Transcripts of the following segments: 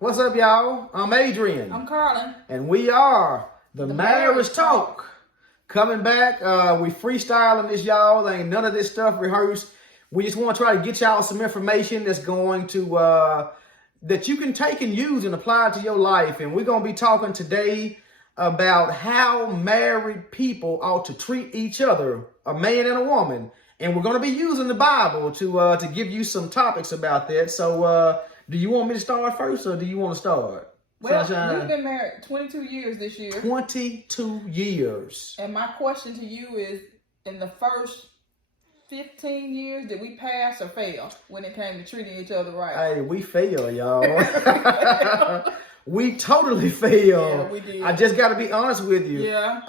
What's up, y'all? I'm Adrian. I'm Carlin. And we are the Marriage Talk. Coming back, we freestyling this, y'all. There ain't none of this stuff rehearsed. We just want to try to get y'all some information that's going to, that you can take and use and apply to your life. And we're going to be talking today about how married people ought to treat each other, a man and a woman. And we're going to be using the Bible to give you some topics about that. So, do you want me to start first, or do you want to start? Well, Sunshine? we've been married 22 years this year. 22 years. And my question to you is, in the first 15 years, did we pass or fail when it came to treating each other right? Hey, we fail, y'all. We totally fail. Yeah, we did. I just got to be honest with you. Yeah.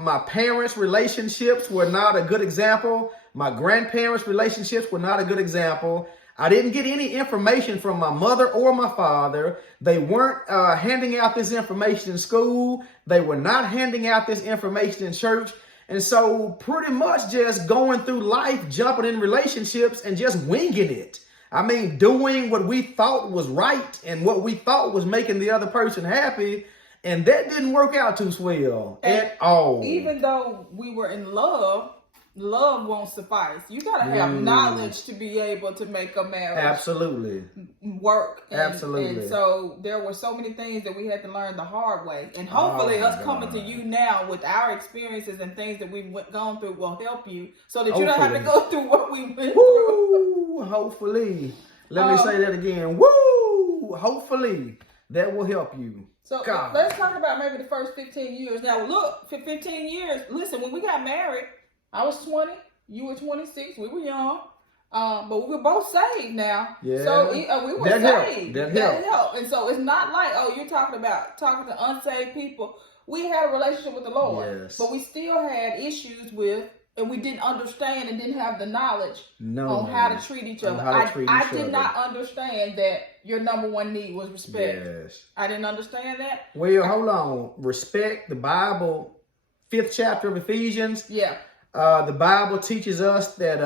My parents' relationships were not a good example. My grandparents' relationships were not a good example. I didn't get any information from my mother or my father. They weren't handing out this information in school. They were not handing out this information in church. And so pretty much just going through life, jumping in relationships and just winging it. I mean, doing what we thought was right and what we thought was making the other person happy. And that didn't work out too swell at all. Even though we were in love won't suffice. You got to have knowledge to be able to make a marriage Absolutely work. Absolutely. And so there were so many things that we had to learn the hard way. And hopefully us coming to you now with our experiences and things that we've gone through will help you so that you don't have to go through what we went through. Hopefully. Let me say that again. Woo! Hopefully that will help you. So let's talk about maybe the first 15 years. Now look, for 15 years, listen, when we got married, I was 20, you were 26, we were young, but we were both saved now. Yeah. So we were saved. That helped. And so it's not like, you're talking to unsaved people. We had a relationship with the Lord, yes, but we still had issues with, and we didn't understand and didn't have the knowledge on how to treat each other. I did not understand that your number one need was respect. Yes. I didn't understand that. Well, hold on. Respect, the Bible, 5th chapter of Ephesians. Yeah. The Bible teaches us that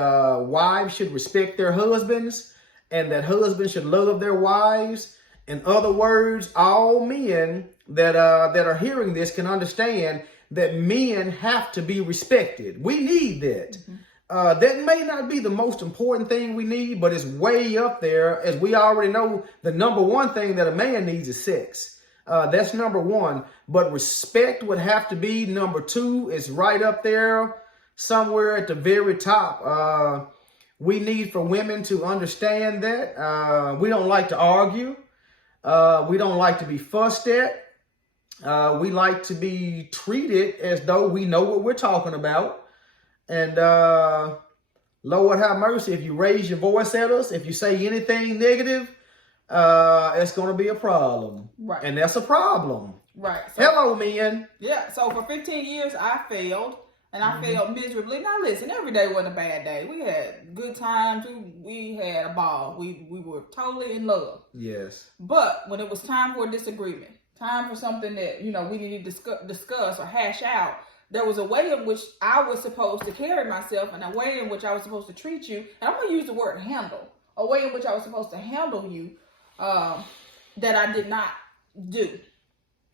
wives should respect their husbands and that husbands should love their wives. In other words, all men that are hearing this can understand that men have to be respected. We need that. Mm-hmm. That may not be the most important thing we need, but it's way up there. As we already know, the number one thing that a man needs is sex. That's number one. But respect would have to be number two. It's right up there, somewhere at the very top. We need for women to understand that. We don't like to argue. We don't like to be fussed at. We like to be treated as though we know what we're talking about. And Lord have mercy, if you raise your voice at us, if you say anything negative, it's going to be a problem. Right. And that's a problem. Right. So, hello, men. Yeah. So for 15 years, I failed. And I failed miserably. Now listen, every day wasn't a bad day. We had good times. We had a ball. We were totally in love. Yes. But when it was time for a disagreement, time for something that, we needed to discuss or hash out, there was a way in which I was supposed to carry myself and a way in which I was supposed to treat you. And I'm going to use the word handle. A way in which I was supposed to handle you that I did not do.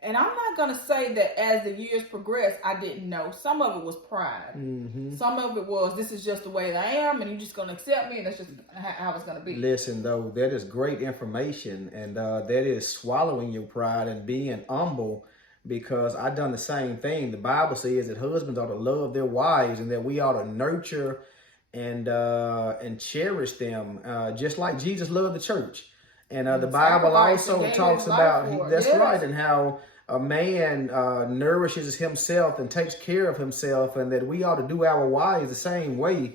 And I'm not going to say that as the years progressed, I didn't know. Some of it was pride. Mm-hmm. Some of it was, this is just the way I am, and you're just going to accept me, and that's just how it's going to be. Listen, though, that is great information, and that is swallowing your pride and being humble, because I've done the same thing. The Bible says that husbands ought to love their wives and that we ought to nurture and cherish them, just like Jesus loved the church. And the Bible also talks about, that's right, and how a man nourishes himself and takes care of himself, and that we ought to do our wives the same way.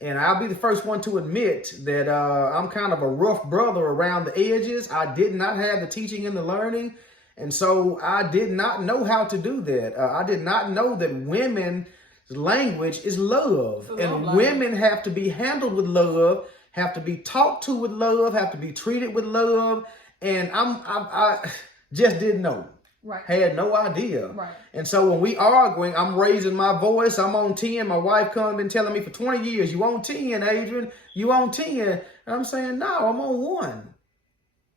And I'll be the first one to admit that I'm kind of a rough brother around the edges. I did not have the teaching and the learning, and so I did not know how to do that. I did not know that women's language is love, and women have to be handled with love, have to be talked to with love, have to be treated with love, and I just didn't know. Right. Had no idea. Right. And so when we arguing, I'm raising my voice. I'm on 10. My wife been telling me for 20 years, you on 10, Adrian. You on 10. And I'm saying, no, I'm on 1.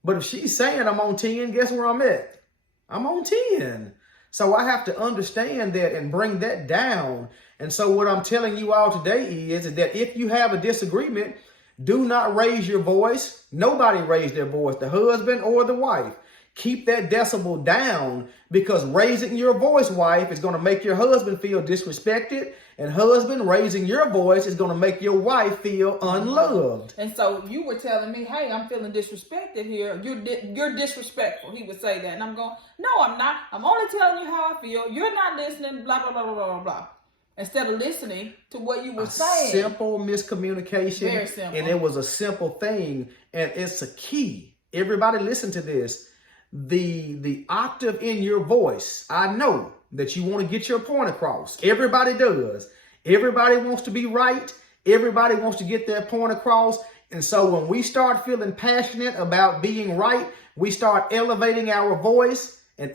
But if she's saying I'm on 10, guess where I'm at? I'm on 10. So I have to understand that and bring that down. And so what I'm telling you all today is that if you have a disagreement, do not raise your voice. Nobody raise their voice, the husband or the wife. Keep that decibel down, because raising your voice, wife, is going to make your husband feel disrespected, and husband, raising your voice is going to make your wife feel unloved. And so you were telling me, hey, I'm feeling disrespected here. You're disrespectful. He would say that. And I'm going, no, I'm not. I'm only telling you how I feel. You're not listening, blah, blah, blah, blah, blah, blah. Instead of listening to what you were saying. Simple miscommunication. Very simple. And it was a simple thing. And it's a key. Everybody listen to this. The octave in your voice. I know that you want to get your point across. Everybody does. Everybody wants to be right. Everybody wants to get their point across. And so when we start feeling passionate about being right, we start elevating our voice. And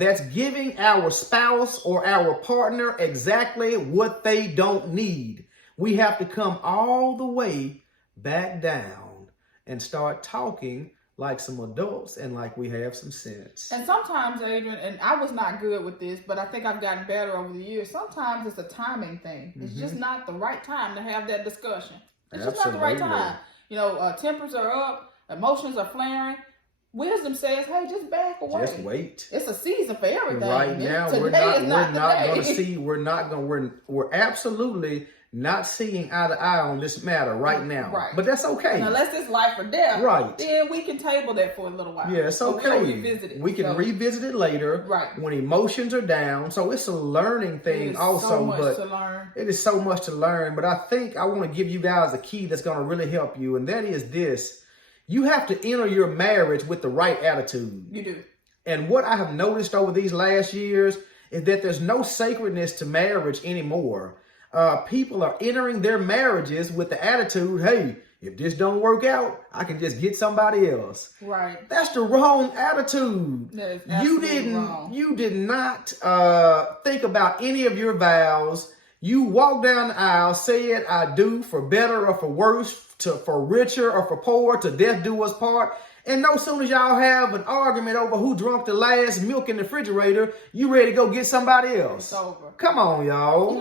that's giving our spouse or our partner exactly what they don't need. We have to come all the way back down and start talking like some adults and like we have some sense. And sometimes, Adrian, and I was not good with this, but I think I've gotten better over the years. Sometimes it's a timing thing. It's just not the right time to have that discussion. It's just not the right time. You know, tempers are up, emotions are flaring. Wisdom says, hey, just back away. Just wait. It's a season for everything. Right now, we're absolutely not seeing eye to eye on this matter right now. Right. But that's okay. And unless it's life or death, right, then we can table that for a little while. Yeah, it's okay. We'll revisit it. We can revisit it later. Right. When emotions are down. So it's a learning thing also. So much to learn. It is so much to learn. But I think I want to give you guys a key that's going to really help you. And that is this. You have to enter your marriage with the right attitude. You do. And what I have noticed over these last years is that there's no sacredness to marriage anymore. People are entering their marriages with the attitude, hey, if this don't work out, I can just get somebody else. Right. That's the wrong attitude. That is absolutely wrong. You did not think about any of your vows. You walked down the aisle, said, I do, for better or for worse, for richer or for poor, to death do us part. And no sooner as y'all have an argument over who drunk the last milk in the refrigerator, you ready to go get somebody else. It's over. Come on, y'all.